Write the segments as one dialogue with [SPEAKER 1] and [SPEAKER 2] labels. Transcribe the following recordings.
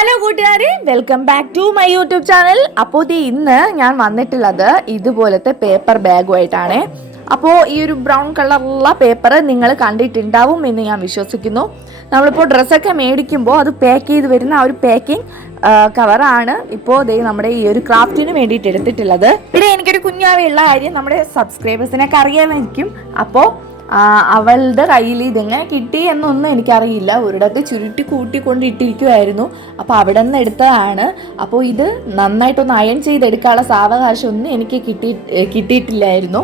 [SPEAKER 1] Hello കൂട്ടുകാരെ welcome back to my YouTube channel അപ്പോൾ ഇത് ഇന്ന് ഞാൻ വന്നിട്ടുള്ളത് ഇതുപോലത്തെ പേപ്പർ ബാഗുമായിട്ടാണ് അപ്പോൾ ഈ ഒരു ബ്രൗൺ കളറുള്ള പേപ്പർ നിങ്ങൾ കണ്ടിട്ടുണ്ടാവും എന്ന് ഞാൻ വിശ്വസിക്കുന്നു. നമ്മളിപ്പോൾ ഡ്രസ്സൊക്കെ മേടിക്കുമ്പോൾ അത് പാക്ക് ചെയ്ത് വരുന്ന ആ ഒരു പാക്കിംഗ് കവറാണ് ഇപ്പോൾ ദേ നമ്മുടെ ഈ ഒരു ക്രാഫ്റ്റിന് വേണ്ടിയിട്ട് എടുത്തിട്ടുള്ളത്. ഇവിടെ എനിക്കൊരു കുഞ്ഞാവയുള്ള കാര്യം നമ്മുടെ സബ്സ്ക്രൈബേഴ്സിനൊക്കെ അറിയാമായിരിക്കും. അപ്പോൾ അവളുടെ കയ്യിൽ ഇതെങ്ങനെ കിട്ടി എന്നൊന്നും എനിക്കറിയില്ല. ഒരിടത്ത് ചുരുട്ടി കൂട്ടി കൊണ്ട് ഇട്ടിരിക്കുമായിരുന്നു അപ്പോൾ അവിടെ നിന്ന് എടുത്തതാണ്. അപ്പോൾ ഇത് നന്നായിട്ടൊന്ന് അയൺ ചെയ്തെടുക്കാനുള്ള സാവകാശം ഒന്നും എനിക്ക് കിട്ടി കിട്ടിയിട്ടില്ലായിരുന്നു.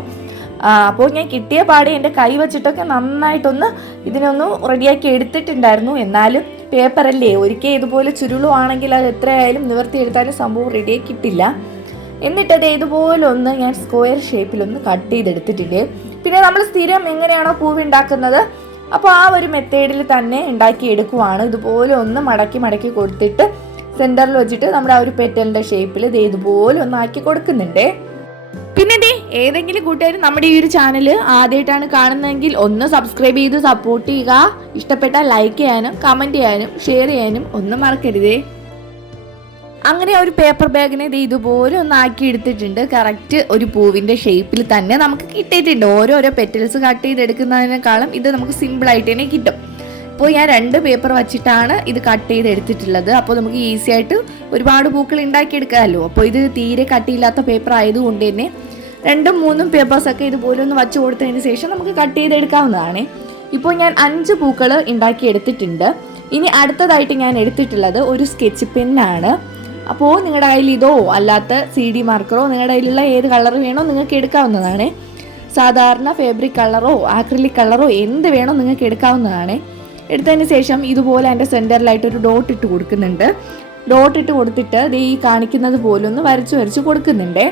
[SPEAKER 1] അപ്പോൾ ഞാൻ കിട്ടിയ പാടെ എന്റെ കൈ വെച്ചിട്ടൊക്കെ നന്നായിട്ടൊന്ന് ഇതിനൊന്ന് റെഡിയാക്കി എടുത്തിട്ടുണ്ടായിരുന്നു. എന്നാലും പേപ്പറല്ലേ ഒരിക്കൽ ഇതുപോലെ ചുരുളുവാണെങ്കിൽ അത് എത്രയായാലും നിവർത്തി എടുത്താലും സംഭവം റെഡിയാക്കിയിട്ടില്ല എന്നിട്ടത് ഇതുപോലെ ഒന്ന് ഞാൻ സ്ക്വയർ ഷേപ്പിലൊന്ന് കട്ട് ചെയ്തെടുത്തിട്ടുണ്ട്. പിന്നെ നമ്മൾ സ്ഥിരം എങ്ങനെയാണോ പൂവ് ഉണ്ടാക്കുന്നത്? അപ്പോൾ ആ ഒരു മെത്തേഡിൽ തന്നെ ഉണ്ടാക്കി എടുക്കുവാണ് ഇതുപോലെ ഒന്ന് മടക്കി മടക്കി കൊടുത്തിട്ട് സെന്ററിൽ വെച്ചിട്ട് നമ്മുടെ ആ ഒരു പെറ്റലിന്റെ ഷേപ്പിൽ ഇത് ഇതുപോലെ ഒന്ന് ആക്കി കൊടുക്കുന്നുണ്ടേ. പിന്നെ ദേ ഏതെങ്കിലും കൂട്ടുകാർ നമ്മുടെ ഈ ഒരു ചാനൽ ആദ്യമായിട്ടാണ് കാണുന്നതെങ്കിൽ ഒന്ന് സബ്സ്ക്രൈബ് ചെയ്ത് സപ്പോർട്ട് ചെയ്യുക. ഇഷ്ടപ്പെട്ട ലൈക്ക് ചെയ്യാനും കമന്റ് ചെയ്യാനും ഷെയർ ചെയ്യാനും ഒന്നും മറക്കരുതേ. അങ്ങനെ ഒരു പേപ്പർ ബാഗിനെ ഇത് ഇതുപോലെ ഒന്ന് ആക്കി എടുത്തിട്ടുണ്ട്. കറക്റ്റ് ഒരു പൂവിന്റെ ഷേപ്പിൽ തന്നെ നമുക്ക് കിട്ടിയിട്ടുണ്ട്. ഓരോരോ പെറ്റൽസ് കട്ട് ചെയ്തെടുക്കുന്നതിനേക്കാളും ഇത് നമുക്ക് സിമ്പിൾ സിമ്പിളായിട്ട് തന്നെ കിട്ടും. അപ്പോൾ ഞാൻ രണ്ട് പേപ്പർ വച്ചിട്ടാണ് ഇത് കട്ട് ചെയ്ത് എടുത്തിട്ടുള്ളത് അപ്പോൾ നമുക്ക് ഈസി ആയിട്ട് ഒരുപാട് പൂക്കൾ ഉണ്ടാക്കിയെടുക്കാമല്ലോ. അപ്പോൾ ഇത് തീരെ കട്ടിയില്ലാത്ത പേപ്പർ ആയതുകൊണ്ട് തന്നെ രണ്ടും മൂന്നും പേപ്പേഴ്സൊക്കെ ഇതുപോലെ ഒന്ന് വച്ച് കൊടുത്തതിന് ശേഷം നമുക്ക് കട്ട് ചെയ്തെടുക്കാവുന്നതാണ്. ഇപ്പോൾ ഞാൻ അഞ്ച് പൂക്കൾ ഉണ്ടാക്കി എടുത്തിട്ടുണ്ട് ഇനി അടുത്തതായിട്ട് ഞാൻ എടുത്തിട്ടുള്ളത് ഒരു സ്കെച്ച് പെന്നാണ് അപ്പോൾ നിങ്ങളുടെ കയ്യിൽ ഇതോ അല്ലാത്ത സി ഡി മാർക്കറോ നിങ്ങളുടെ കയ്യിലുള്ള ഏത് കളർ വേണോ നിങ്ങൾക്ക് എടുക്കാവുന്നതാണ്. സാധാരണ ഫാബ്രിക് കളറോ ആക്രിലിക് കളറോ എന്ത് വേണോ നിങ്ങൾക്ക് എടുക്കാവുന്നതാണ്. എടുത്തതിന് ശേഷം ഇതുപോലെ എന്റെ സെന്ററിലായിട്ട് ഒരു ഡോട്ട് ഇട്ട് കൊടുക്കുന്നുണ്ട്. ഡോട്ട് ഇട്ട് കൊടുത്തിട്ട് ഈ കാണിക്കുന്നത് പോലെ ഒന്ന് വരച്ച് വരച്ച് കൊടുക്കുന്നുണ്ടേ.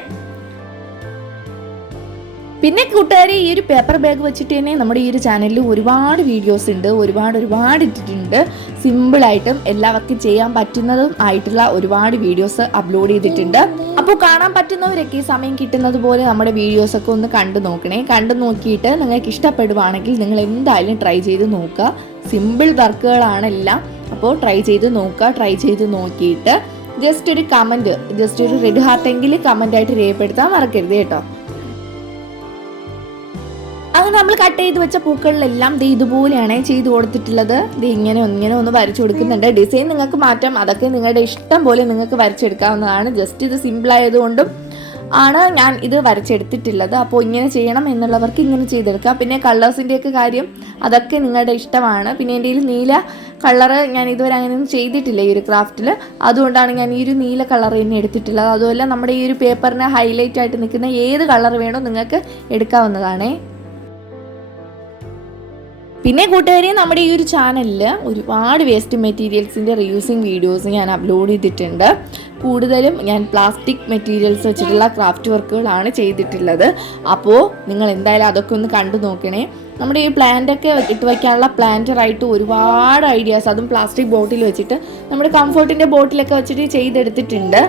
[SPEAKER 1] പിന്നെ കൂട്ടുകാരെ ഈ ഒരു പേപ്പർ ബാഗ് വെച്ചിട്ട് തന്നെ നമ്മുടെ ഈ ഒരു ചാനലിൽ ഒരുപാട് വീഡിയോസ് ഉണ്ട്. ഒരുപാട് ഒരുപാട് ഇട്ടിട്ടുണ്ട്. സിമ്പിളായിട്ടും എല്ലാവർക്കും ചെയ്യാൻ പറ്റുന്നതും ആയിട്ടുള്ള ഒരുപാട് വീഡിയോസ് അപ്ലോഡ് ചെയ്തിട്ടുണ്ട്. അപ്പോൾ കാണാൻ പറ്റുന്നവരൊക്കെ സമയം കിട്ടുന്നത് പോലെ നമ്മുടെ വീഡിയോസൊക്കെ ഒന്ന് കണ്ടു നോക്കണേ. കണ്ടു നോക്കിയിട്ട് നിങ്ങൾക്ക് ഇഷ്ടപ്പെടുവാണെങ്കിൽ നിങ്ങൾ എന്തായാലും ട്രൈ ചെയ്ത് നോക്കുക. സിമ്പിൾ വർക്കുകളാണെല്ലാം അപ്പോൾ ട്രൈ ചെയ്ത് നോക്കുക ട്രൈ ചെയ്ത് നോക്കിയിട്ട് ജസ്റ്റ് ഒരു കമന്റ് ജസ്റ്റ് ഒരു റെഡ് ഹാർട്ടെങ്കിൽ കമന്റായിട്ട് രേഖപ്പെടുത്താൻ മറക്കരുത് കേട്ടോ. അങ്ങനെ നമ്മൾ കട്ട് ചെയ്ത് വെച്ച പൂക്കളിലെല്ലാം ദേ ഇതുപോലെയാണ് ചെയ്ത് കൊടുത്തിട്ടുള്ളത്. ദേ ഇങ്ങനെ ഇങ്ങനെ ഒന്ന് വരച്ചു കൊടുക്കുന്നുണ്ട്. ഡിസൈൻ നിങ്ങൾക്ക് മാറ്റാം അതൊക്കെ നിങ്ങളുടെ ഇഷ്ടം പോലെ നിങ്ങൾക്ക് വരച്ചെടുക്കാവുന്നതാണ്. ജസ്റ്റ് ഇത് സിമ്പിൾ ആയതുകൊണ്ടും ആണ് ഞാൻ ഇത് വരച്ചെടുത്തിട്ടുള്ളത്. അപ്പോൾ ഇങ്ങനെ ചെയ്യണം എന്നുള്ളവർക്ക് ഇങ്ങനെ ചെയ്തെടുക്കാം. പിന്നെ കളേഴ്സിന്റെയൊക്കെ കാര്യം അതൊക്കെ നിങ്ങളുടെ ഇഷ്ടമാണ്. പിന്നെ എന്റെ നീല കളറ് ഞാൻ ഇതുവരെ അങ്ങനെയൊന്നും ചെയ്തിട്ടില്ല ഈ ഒരു ക്രാഫ്റ്റിൽ അതുകൊണ്ടാണ് ഞാൻ ഈ ഒരു നീല കളർ തന്നെ എടുത്തിട്ടുള്ളത്. അതുമല്ല നമ്മുടെ ഈ ഒരു പേപ്പറിന് ഹൈലൈറ്റ് ആയിട്ട് നിൽക്കുന്ന ഏത് കളർ വേണോ നിങ്ങൾക്ക് എടുക്കാവുന്നതാണേ. പിന്നെ കൂട്ടുകാരെ നമ്മുടെ ഈ ഒരു ചാനലിൽ ഒരുപാട് വേസ്റ്റ് മെറ്റീരിയൽസിന്റെ റീയൂസിങ് വീഡിയോസ് ഞാൻ അപ്ലോഡ് ചെയ്തിട്ടുണ്ട്. കൂടുതലും ഞാൻ പ്ലാസ്റ്റിക് മെറ്റീരിയൽസ് വെച്ചിട്ടുള്ള ക്രാഫ്റ്റ് വർക്കുകളാണ് ചെയ്തിട്ടുള്ളത്. അപ്പോൾ നിങ്ങൾ എന്തായാലും അതൊക്കെ ഒന്ന് കണ്ടു നോക്കണേ. നമ്മുടെ ഈ പ്ലാന്റൊക്കെ ഇട്ട് വയ്ക്കാനുള്ള പ്ലാന്ററായിട്ട് ഒരുപാട് ഐഡിയാസ് അതും പ്ലാസ്റ്റിക് ബോട്ടിൽ വെച്ചിട്ട് നമ്മുടെ കംഫോർട്ടിന്റെ ബോട്ടിലൊക്കെ വെച്ചിട്ട് ചെയ്തെടുത്തിട്ടുണ്ട്.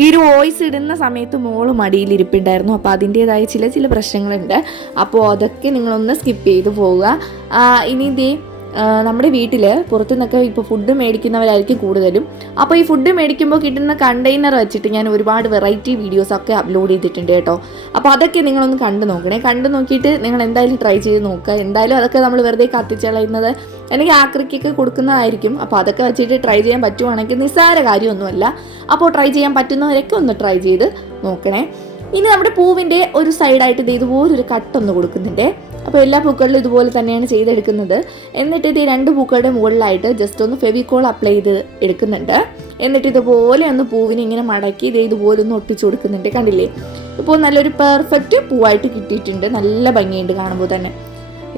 [SPEAKER 1] ഈ ഒരു വോയിസ് ഇടുന്ന സമയത്ത് മോൾ മടിയിൽ ഇരിപ്പുണ്ടായിരുന്നു. അപ്പോൾ അതിന്റേതായ ചില ചില പ്രശ്നങ്ങളുണ്ട്. അപ്പോൾ അതൊക്കെ നിങ്ങളൊന്ന് സ്കിപ്പ് ചെയ്ത് പോവുക. ഇനി ഇതേ നമ്മുടെ വീട്ടിൽ പുറത്തു നിന്നൊക്കെ ഇപ്പോൾ ഫുഡ് മേടിക്കുന്നവരായിരിക്കും കൂടുതലും. അപ്പോൾ ഈ ഫുഡ് മേടിക്കുമ്പോൾ കിട്ടുന്ന കണ്ടെയ്നർ വെച്ചിട്ട് ഞാൻ ഒരുപാട് വെറൈറ്റി വീഡിയോസ് ഒക്കെ അപ്ലോഡ് ചെയ്തിട്ടുണ്ട് കേട്ടോ. അപ്പോൾ അതൊക്കെ നിങ്ങളൊന്ന് കണ്ടു നോക്കണേ. കണ്ടു നോക്കിയിട്ട് നിങ്ങൾ എന്തായാലും ട്രൈ ചെയ്ത് നോക്കുക. എന്തായാലും അതൊക്കെ നമ്മൾ വെറുതെ കത്തിച്ചളയുന്നത് അല്ലെങ്കിൽ ആക്രിക്കൊക്കെ കൊടുക്കുന്നതായിരിക്കും. അപ്പോൾ അതൊക്കെ വെച്ചിട്ട് ട്രൈ ചെയ്യാൻ പറ്റുവാണെങ്കിൽ നിസ്സാര കാര്യമൊന്നുമല്ല. അപ്പോൾ ട്രൈ ചെയ്യാൻ പറ്റുന്നവരൊക്കെ ഒന്ന് ട്രൈ ചെയ്ത് നോക്കണേ. ഇനി നമ്മുടെ പൂവിന്റെ ഒരു സൈഡായിട്ട് ഇത് ഇതുപോലൊരു കട്ടൊന്ന് കൊടുക്കുന്നുണ്ട്. അപ്പോൾ എല്ലാ പൂക്കളിലും ഇതുപോലെ തന്നെയാണ് ചെയ്തെടുക്കുന്നത്. എന്നിട്ട് ഇത് രണ്ട് പൂക്കളുടെ മുകളിലായിട്ട് ജസ്റ്റ് ഒന്ന് ഫെവിക്കോൾ അപ്ലൈ ചെയ്ത് എടുക്കുന്നുണ്ട്. എന്നിട്ട് ഇതുപോലെ ഒന്ന് പൂവിനെ ഇങ്ങനെ മടക്കി ഇത് ഇതുപോലെ ഒന്ന് ഒട്ടിച്ചു കൊടുക്കുന്നുണ്ട്. കണ്ടില്ലേ? ഇപ്പോൾ നല്ലൊരു പെർഫെക്റ്റ് പൂവായിട്ട് കിട്ടിയിട്ടുണ്ട്. നല്ല ഭംഗിയുണ്ട് കാണുമ്പോൾ തന്നെ.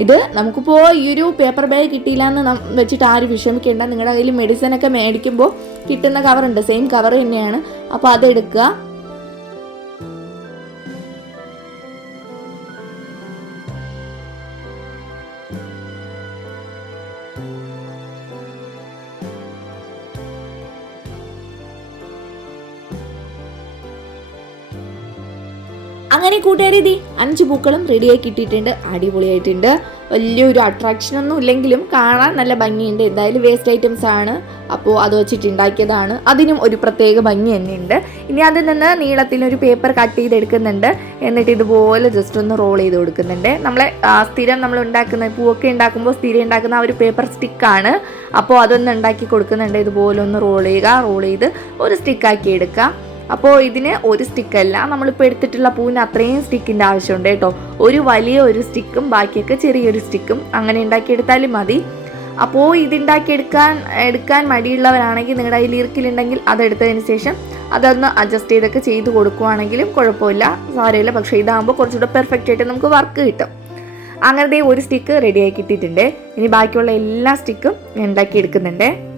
[SPEAKER 1] ഇത് നമുക്കിപ്പോൾ ഈ ഒരു പേപ്പർ ബാഗ് കിട്ടിയില്ല എന്ന് വെച്ചിട്ട് ആരും വിഷമിക്കേണ്ട. നിങ്ങളുടെ കയ്യിൽ മെഡിസിൻ ഒക്കെ മേടിക്കുമ്പോൾ കിട്ടുന്ന കവറുണ്ട് സെയിം കവർ തന്നെയാണ്. അപ്പോൾ അതെടുക്കുക. അങ്ങനെ കൂട്ടുകാരി ഇതി അഞ്ച് പൂക്കളും റെഡിയായി കിട്ടിയിട്ടുണ്ട് അടിപൊളിയായിട്ടുണ്ട്. വലിയൊരു അട്രാക്ഷൻ ഒന്നും ഇല്ലെങ്കിലും കാണാൻ നല്ല ഭംഗിയുണ്ട്. എന്തായാലും വേസ്റ്റ് ഐറ്റംസ് ആണ്. അപ്പോൾ അത് വെച്ചിട്ട് ഉണ്ടാക്കിയതാണ്. അതിനും ഒരു പ്രത്യേക ഭംഗി തന്നെയുണ്ട്. ഇനി അതിൽ നിന്ന് നീളത്തിൽ ഒരു പേപ്പർ കട്ട് ചെയ്തെടുക്കുന്നുണ്ട്. എന്നിട്ട് ഇതുപോലെ ജസ്റ്റ് ഒന്ന് റോൾ ചെയ്ത് കൊടുക്കുന്നുണ്ട്. നമ്മളെ സ്ഥിരം നമ്മൾ ഉണ്ടാക്കുന്ന പൂവൊക്കെ ഉണ്ടാക്കുമ്പോൾ സ്ഥിരം ഉണ്ടാക്കുന്ന ആ ഒരു പേപ്പർ സ്റ്റിക്കാണ് അപ്പോൾ അതൊന്ന് ഉണ്ടാക്കി കൊടുക്കുന്നുണ്ട്. ഇതുപോലെ ഒന്ന് റോൾ ചെയ്യുക. റോൾ ചെയ്ത് ഒരു സ്റ്റിക്കാക്കി എടുക്കുക അപ്പോൾ ഇതിന് ഒരു സ്റ്റിക്കല്ല നമ്മളിപ്പോൾ എടുത്തിട്ടുള്ള പൂവിന് അത്രയും സ്റ്റിക്കിന്റെ ആവശ്യമുണ്ട് കേട്ടോ. ഒരു വലിയ ഒരു സ്റ്റിക്കും ബാക്കിയൊക്കെ ചെറിയൊരു സ്റ്റിക്കും അങ്ങനെ ഉണ്ടാക്കിയെടുത്താലും മതി. അപ്പോൾ ഇതുണ്ടാക്കിയെടുക്കാൻ എടുക്കാൻ മടിയുള്ളവരാണെങ്കിൽ നിങ്ങളുടെ കയ്യിൽ ഇറുക്കിലുണ്ടെങ്കിൽ അതെടുത്തതിന് ശേഷം അതൊന്ന് അഡ്ജസ്റ്റ് ചെയ്തൊക്കെ ചെയ്ത് കൊടുക്കുവാണെങ്കിലും കുഴപ്പമില്ല. സാരമില്ല. പക്ഷേ ഇതാകുമ്പോൾ കുറച്ചുകൂടെ പെർഫെക്റ്റ് ആയിട്ട് നമുക്ക് വർക്ക് കിട്ടും. അങ്ങനത്തെ ഒരു സ്റ്റിക്ക് റെഡിയായി കിട്ടിയിട്ടുണ്ട്. ഇനി ബാക്കിയുള്ള എല്ലാ സ്റ്റിക്കും ഞാൻ ഉണ്ടാക്കിയെടുക്കുന്നുണ്ട്. ഇനി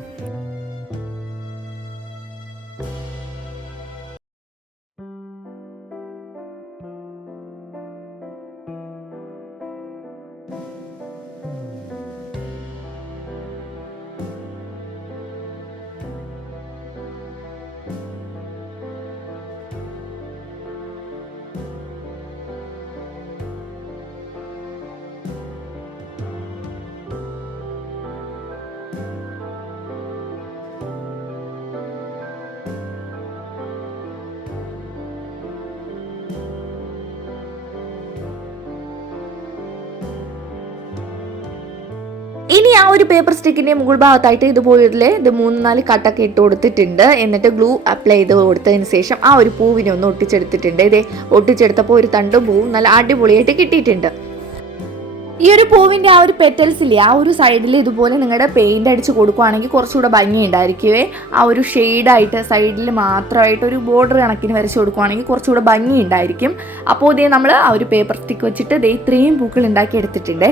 [SPEAKER 1] ഒരു പേപ്പർ സ്റ്റിക്കിന്റെ മുകൾ ഭാഗത്തായിട്ട് ഇതുപോലെ ഇത് മൂന്ന് നാല് കട്ടൊക്കെ ഇട്ട് കൊടുത്തിട്ടുണ്ട്. എന്നിട്ട് ഗ്ലൂ അപ്ലൈ ചെയ്ത് കൊടുത്തതിന് ശേഷം ആ ഒരു പൂവിനെ ഒന്ന് ഒട്ടിച്ചെടുത്തിട്ടുണ്ട്. ഇതേ ഒട്ടിച്ചെടുത്തപ്പോൾ ഒരു തണ്ടും പൂവും നല്ല അടിപൊളിയായിട്ട് കിട്ടിയിട്ടുണ്ട്. ഈ ഒരു പൂവിന്റെ ആ ഒരു പെറ്റൽസ് ഇല്ലേ ആ ഒരു സൈഡിൽ ഇതുപോലെ നിങ്ങളുടെ പെയിന്റ് അടിച്ച് കൊടുക്കുവാണെങ്കിൽ കുറച്ചുകൂടെ ഭംഗി ഉണ്ടായിരിക്കുവേ ആ ഒരു ഷെയ്ഡായിട്ട് സൈഡിൽ മാത്രമായിട്ട് ഒരു ബോർഡർ കണക്കിന് വരച്ച് കൊടുക്കുവാണെങ്കിൽ കുറച്ചുകൂടെ ഭംഗി ഉണ്ടായിരിക്കും അപ്പോൾ ഇതേ നമ്മൾ ആ ഒരു പേപ്പർ സ്റ്റിക്ക് വെച്ചിട്ട് ഇതേ ഇത്രയും പൂക്കൾ ഉണ്ടാക്കി എടുത്തിട്ടുണ്ട്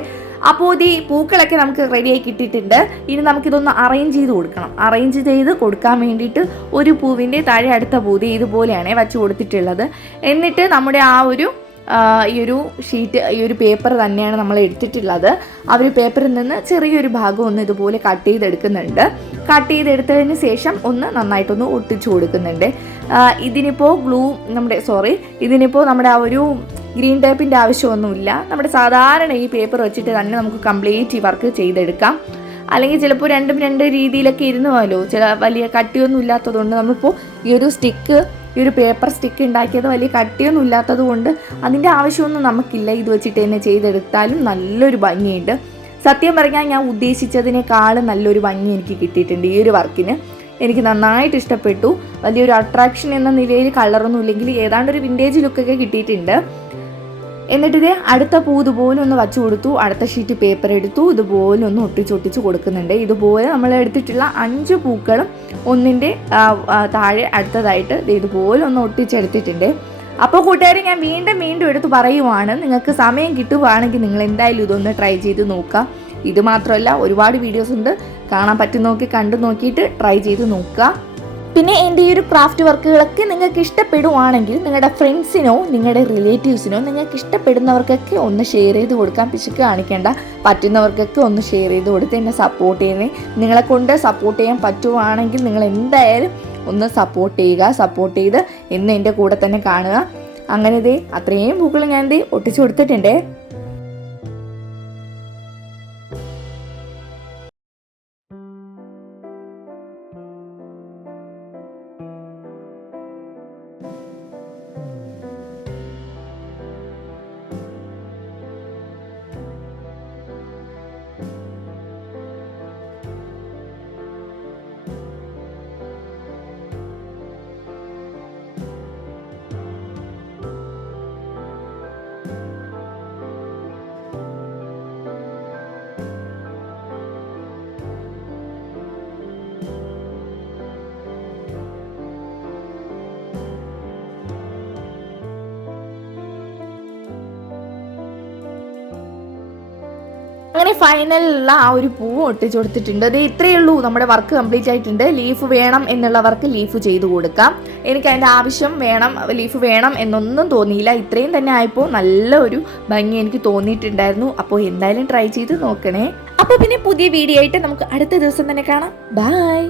[SPEAKER 1] അപ്പോൾ ഈ പൂക്കളൊക്കെ നമുക്ക് റെഡിയായി കിട്ടിയിട്ടുണ്ട്. ഇനി നമുക്കിതൊന്ന് അറേഞ്ച് ചെയ്ത് കൊടുക്കണം. അറേഞ്ച് ചെയ്ത് കൊടുക്കാൻ വേണ്ടിയിട്ട് ഒരു പൂവിന്റെ താഴെ അടുത്ത പൂതി ഇതുപോലെയാണ് വച്ച് കൊടുത്തിട്ടുള്ളത്. എന്നിട്ട് നമ്മുടെ ആ ഒരു ഈ ഒരു ഷീറ്റ് ഈ ഒരു പേപ്പർ തന്നെയാണ് നമ്മൾ എടുത്തിട്ടുള്ളത്. ആ ഒരു പേപ്പറിൽ നിന്ന് ചെറിയൊരു ഭാഗം ഒന്ന് ഇതുപോലെ കട്ട് ചെയ്തെടുക്കുന്നുണ്ട്. കട്ട് ചെയ്തെടുത്തതിന് ശേഷം ഒന്ന് നന്നായിട്ടൊന്ന് ഒട്ടിച്ചു കൊടുക്കുന്നുണ്ട്. ഇതിനിപ്പോൾ ഗ്ലൂ നമ്മുടെ സോറി ഇതിനിപ്പോൾ നമ്മുടെ ആ ഒരു ഗ്രീൻ ടേപ്പിന്റെ ആവശ്യമൊന്നുമില്ല. നമ്മുടെ സാധാരണ ഈ പേപ്പർ വെച്ചിട്ട് തന്നെ നമുക്ക് കംപ്ലീറ്റ് ഈ വർക്ക് ചെയ്തെടുക്കാം. അല്ലെങ്കിൽ ചിലപ്പോൾ രണ്ടും രണ്ട് രീതിയിലൊക്കെ ഇരുന്ന് പോലോ ചില വലിയ കട്ടിയൊന്നും ഇല്ലാത്തതുകൊണ്ട് നമ്മളിപ്പോൾ ഈ ഒരു സ്റ്റിക്ക് ഈ ഒരു പേപ്പർ സ്റ്റിക്ക് ഉണ്ടാക്കിയത് വലിയ കട്ടിയൊന്നും ഇല്ലാത്തത് കൊണ്ട് അതിന്റെ ആവശ്യമൊന്നും നമുക്കില്ല. ഇത് വെച്ചിട്ട് തന്നെ ചെയ്തെടുത്താലും നല്ലൊരു ഭംഗിയുണ്ട്. സത്യം പറഞ്ഞാൽ ഞാൻ ഉദ്ദേശിച്ചതിനേക്കാളും നല്ലൊരു ഭംഗി എനിക്ക് കിട്ടിയിട്ടുണ്ട് ഈ ഒരു വർക്കിന്. എനിക്ക് നന്നായിട്ട് ഇഷ്ടപ്പെട്ടു. വലിയൊരു അട്രാക്ഷൻ എന്ന നിലയിൽ കളറൊന്നും ഇല്ലെങ്കിൽ ഏതാണ്ട് ഒരു വിന്റേജ് ലുക്കൊക്കെ കിട്ടിയിട്ടുണ്ട്. എന്നിട്ട് ഇത് അടുത്ത പൂ ഇതുപോലെ ഒന്ന് വച്ചു കൊടുത്തു അടുത്ത ഷീറ്റ് പേപ്പർ എടുത്തു ഇതുപോലെ ഒന്ന് ഒട്ടിച്ചൊട്ടിച്ച് കൊടുക്കുന്നുണ്ട്. ഇതുപോലെ നമ്മൾ എടുത്തിട്ടുള്ള അഞ്ച് പൂക്കളും ഒന്നിന്റെ താഴെ അടുത്തതായിട്ട് ഇതുപോലെ ഒന്ന് ഒട്ടിച്ചെടുത്തിട്ടുണ്ട്. അപ്പോൾ കൂട്ടുകാരെ ഞാൻ വീണ്ടും വീണ്ടും എടുത്ത് പറയുവാണ് നിങ്ങൾക്ക് സമയം കിട്ടുവാണെങ്കിൽ നിങ്ങൾ എന്തായാലും ഇതൊന്ന് ട്രൈ ചെയ്ത് നോക്കുക. ഇത് മാത്രമല്ല ഒരുപാട് വീഡിയോസ് ഉണ്ട്. കാണാൻ പറ്റും നോക്കി കണ്ടു നോക്കിയിട്ട് ട്രൈ ചെയ്ത് നോക്കുക. പിന്നെ എന്റെ ഈ ഒരു ക്രാഫ്റ്റ് വർക്കുകളൊക്കെ നിങ്ങൾക്ക് ഇഷ്ടപ്പെടുവാണെങ്കിൽ നിങ്ങളുടെ ഫ്രണ്ട്സിനോ നിങ്ങളുടെ റിലേറ്റീവ്സിനോ നിങ്ങൾക്ക് ഇഷ്ടപ്പെടുന്നവർക്കൊക്കെ ഒന്ന് ഷെയർ ചെയ്ത് കൊടുക്കാൻ പിശുക്ക് കാണിക്കേണ്ട. പറ്റുന്നവർക്കൊക്കെ ഒന്ന് ഷെയർ ചെയ്ത് കൊടുത്ത് എന്നെ സപ്പോർട്ട് ചെയ്യുന്നേ. നിങ്ങളെ കൊണ്ട് സപ്പോർട്ട് ചെയ്യാൻ പറ്റുവാണെങ്കിൽ നിങ്ങൾ എന്തായാലും ഒന്ന് സപ്പോർട്ട് ചെയ്യുക സപ്പോർട്ട് ചെയ്ത് എന്ന് എന്റെ കൂടെ തന്നെ കാണുക. അങ്ങനെ ദേ അത്രയും പൂക്കൾ ഞാൻ ദേ ഒട്ടിച്ചു കൊടുത്തിട്ടുണ്ടേ. അങ്ങനെ ഫൈനലിലുള്ള ആ ഒരു പൂവ് ഒട്ടിച്ചു കൊടുത്തിട്ടുണ്ട്. അത് ഇത്രയേ ഉള്ളൂ. നമ്മുടെ വർക്ക് കംപ്ലീറ്റ് ആയിട്ടുണ്ട്. ലീഫ് വേണം എന്നുള്ളവർക്ക് ലീഫ് ചെയ്ത് കൊടുക്കാം. എനിക്ക് അതിന്റെ ആവശ്യം വേണം ലീഫ് വേണം എന്നൊന്നും തോന്നിയില്ല. ഇത്രയും തന്നെ ആയപ്പോൾ നല്ല ഒരു ഭംഗി എനിക്ക് തോന്നിയിട്ടുണ്ടായിരുന്നു. അപ്പോൾ എന്തായാലും ട്രൈ ചെയ്ത് നോക്കണേ. അപ്പോൾ പിന്നെ പുതിയ വീഡിയോ ആയിട്ട് നമുക്ക് അടുത്ത ദിവസം തന്നെ കാണാം. ബൈ